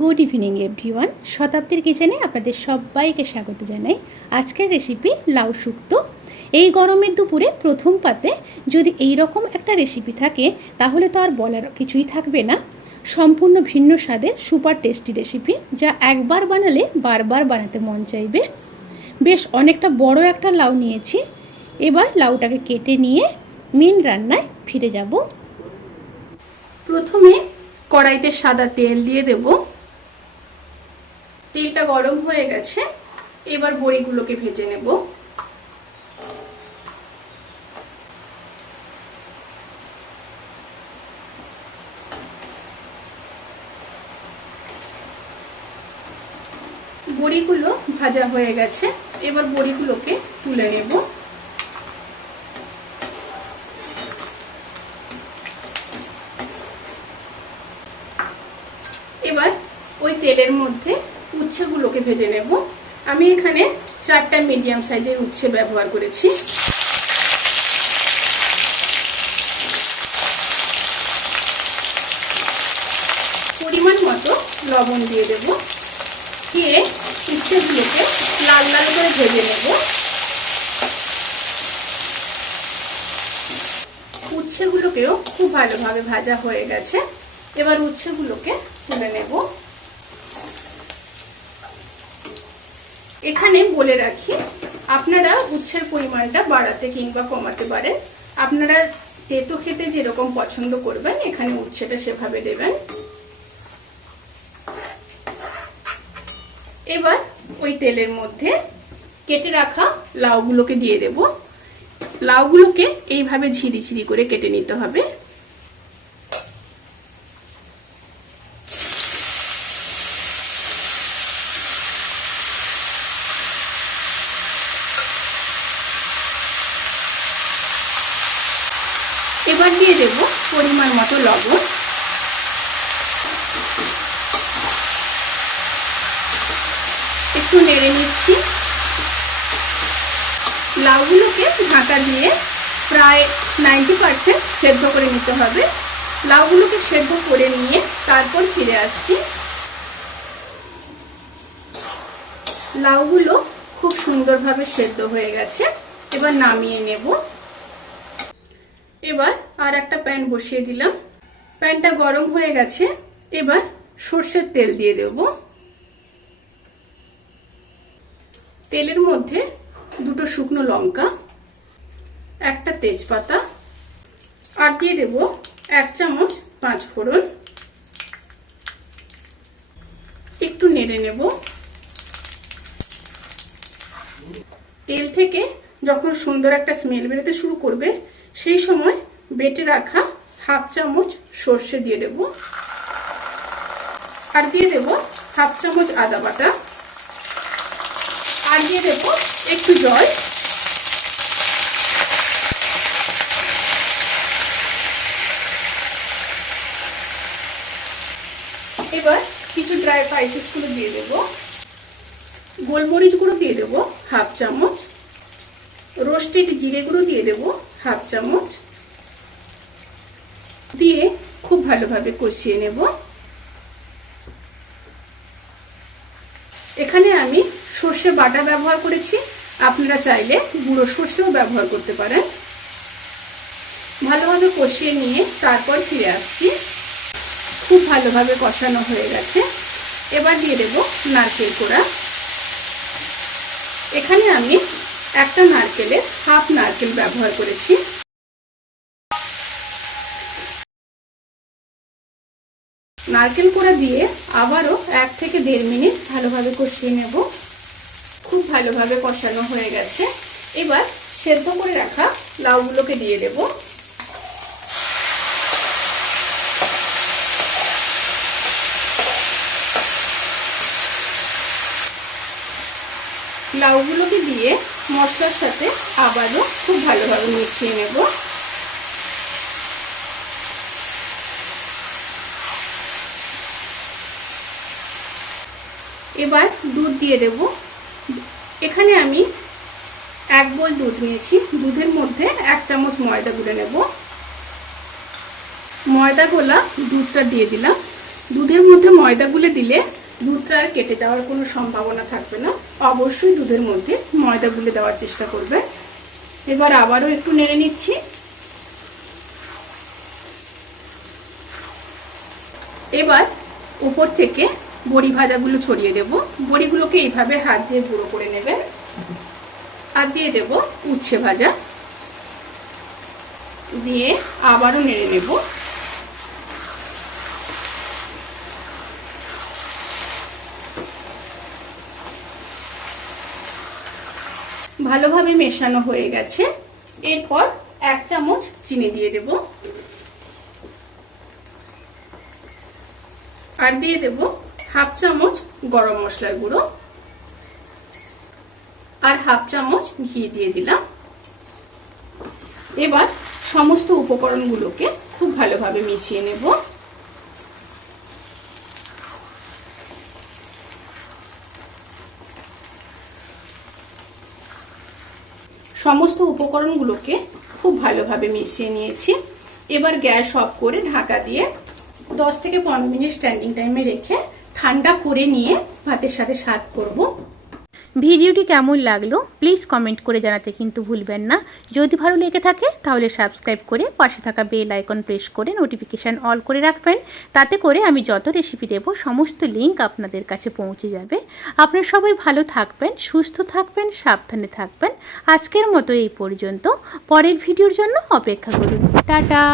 Good evening everyone. শতাব্দীর কিচেনে আপনাদের সবাইকে স্বাগত জানাই। আজকের রেসিপি লাউ শুক্তো। এই গরমের দুপুরে প্রথম পাতে যদি এই রকম একটা রেসিপি থাকে তাহলে তো আর বলার কিছুই থাকবে না। সম্পূর্ণ ভিন্ন স্বাদের সুপার টেস্টি রেসিপি, যা একবার বানালে বারবার বানাতে মন চাইবে। বেশ অনেকটা বড় একটা লাউ নিয়েছি। এবার লাউটাকে কেটে নিয়ে মেন রান্নায় ফিরে যাব। প্রথমে কড়াইতে সাদা তেল দিয়ে দেব। তেলটা গরম হয়ে গেছে, এবার বড়িগুলোকে ভেজে নেব। বড়িগুলো ভাজা হয়ে গেছে, এবার বড়িগুলোকে তুলে নেব। এবার ওই তেলের মধ্যে উচ্ছেগুলোকে ভেজে নেব। আমি এখানে 4টা মিডিয়াম সাইজের উচ্ছে ব্যবহার করেছি। পরিমাণ মতো লবণ দিয়ে দেব, দিয়ে উচ্ছেগুলোকে লাল লাল করে ভেজে নেব। উচ্ছেগুলোকেও খুব ভালোভাবে ভাজা হয়ে গেছে, এবার উচ্ছেগুলোকে তুলে নেব। এখানে বলে রাখি, আপনারা উচ্ছের পরিমাণটা বাড়াতে কিংবা কমাতে পারেন। আপনারা তেতো খেতে যেরকম পছন্দ করবেন এখানে উচ্ছেটা সেভাবে দেবেন। এবার ওই তেলের মধ্যে কেটে রাখা লাউগুলোকে দিয়ে দেব। লাউগুলোকে এইভাবে ঝিরি ঝিরি করে কেটে নিতে হবে। এবার দিয়ে দেব পরিমাণ মতো লবণ। একটু নেড়ে নিচ্ছি। লাউগুলোকে ঢাকা দিয়ে প্রায় 90% সেদ্ধ করে নিতে হবে। লাউগুলোকে সেদ্ধ করে নিয়ে তারপর ফিরে আসছি। লাউগুলো খুব সুন্দরভাবে সেদ্ধ হয়ে গেছে, এবার নামিয়ে নেব। এবার আর একটা প্যান বসিয়ে দিলাম। প্যানটা গরম হয়ে গেছে, এবার সর্ষের তেল দিয়ে দেব। তেলের মধ্যে 2টো শুকনো লঙ্কা, একটা তেজপাতা, আর দিয়ে দেব 1 চামচ 5 ফোড়ন। একটু নেড়ে নেব। তেল থেকে যখন সুন্দর একটা স্মেল বেরোতে শুরু করবে সেই সময় বেটে রাখা 1/2 চামচ সর্ষে দিয়ে দেব, আর দিয়ে দেব 1/2 চামচ আদা বাটা, আর দিয়ে দেব একটু জল। এবার কিছু ড্রাই স্পাইসেস গুলো দিয়ে দেব। গোলমরিচ গুঁড়ো দিয়ে দেব 1/2 চামচ, রোস্টেড জিরে গুঁড়ো দিয়ে দেব 1/2 চামচ, দিয়ে খুব ভালোভাবে কষিয়ে নেব। এখানে আমি সর্ষে বাটা ব্যবহার করেছি, আপনারা চাইলে গুঁড়ো সর্ষেও ব্যবহার করতে পারেন। ভালোভাবে কষিয়ে নিয়ে তারপর ফিরে আসছি। খুব ভালোভাবে কষানো হয়ে গেছে, এবার দিয়ে দেব নারকেল কোড়া। এখানে আমি একটা নারকেলের 1/2 নারকেল ব্যবহার করেছি। নারকেল কোড়া দিয়ে আবারও 1 থেকে 1.5 মিনিট ভালোভাবে কষিয়ে নেব। খুব ভালোভাবে কষানো হয়ে গেছে, এবার সেদ্ধ করে রাখা লাউগুলোকে দিয়ে দেব। লাউগুলোকে দিয়ে মশলার সাথে আবারও খুব ভালোভাবে মিশিয়ে নেব। এবার দুধ দিয়ে দেব। এখানে আমি 1 বোল দুধ নিয়েছি। দুধের মধ্যে 1 চামচ ময়দা গুলে নেব। ময়দা গোলা দুধটা দিয়ে দিলাম, দুধের মধ্যে ময়দা গুলে দিলে দুধটা আর কেটে যাওয়ার কোনো সম্ভাবনা থাকবে না। অবশ্যই দুধের মধ্যে ময়দা গুলে দেওয়ার চেষ্টা করবে। এবার আবারও একটু নেড়ে নিচ্ছি। এবার উপর থেকে বড়ি ভাজাগুলো ছড়িয়ে দেব। বড়িগুলোকে এইভাবে হাত দিয়ে গুঁড়ো করে নেবেন। আর দিয়ে দেব উচ্ছে ভাজা, দিয়ে আবারও নেড়ে নেব। ভালোভাবে মেশানো হয়ে গেছে। এরপর 1 চামচ চিনি দিয়ে দেব, আর দিয়ে দেব 1/2 চামচ গরম মশলার গুঁড়ো, আর 1/2 চামচ ঘি দিয়ে দিলাম। এবার সমস্ত উপকরণগুলোকে খুব ভালোভাবে মিশিয়ে নেব। সমস্ত উপকরণগুলোকে খুব ভালোভাবে মিশিয়ে নিয়েছি। এবার গ্যাস অফ করে ঢাকা দিয়ে 10 থেকে 15 মিনিট স্ট্যান্ডিং টাইমে রেখে ঠান্ডা করে নিয়ে ভাতের সাথে সার্ভ করব। ভিডিওটি কেমন লাগলো প্লিজ কমেন্ট করে জানাতে কিন্তু ভুলবেন না। যদি ভালো লেগে থাকে তাহলে সাবস্ক্রাইব করে পাশে থাকা বেল আইকন প্রেস করে নোটিফিকেশান অল করে রাখবেন। তাতে করে আমি যত রেসিপি দেব সমস্ত লিঙ্ক আপনাদের কাছে পৌঁছে যাবে। আপনারা সবাই ভালো থাকবেন, সুস্থ থাকবেন, সাবধানে থাকবেন। আজকের মতো এই পর্যন্ত। পরের ভিডিওর জন্য অপেক্ষা করুন। টাটা।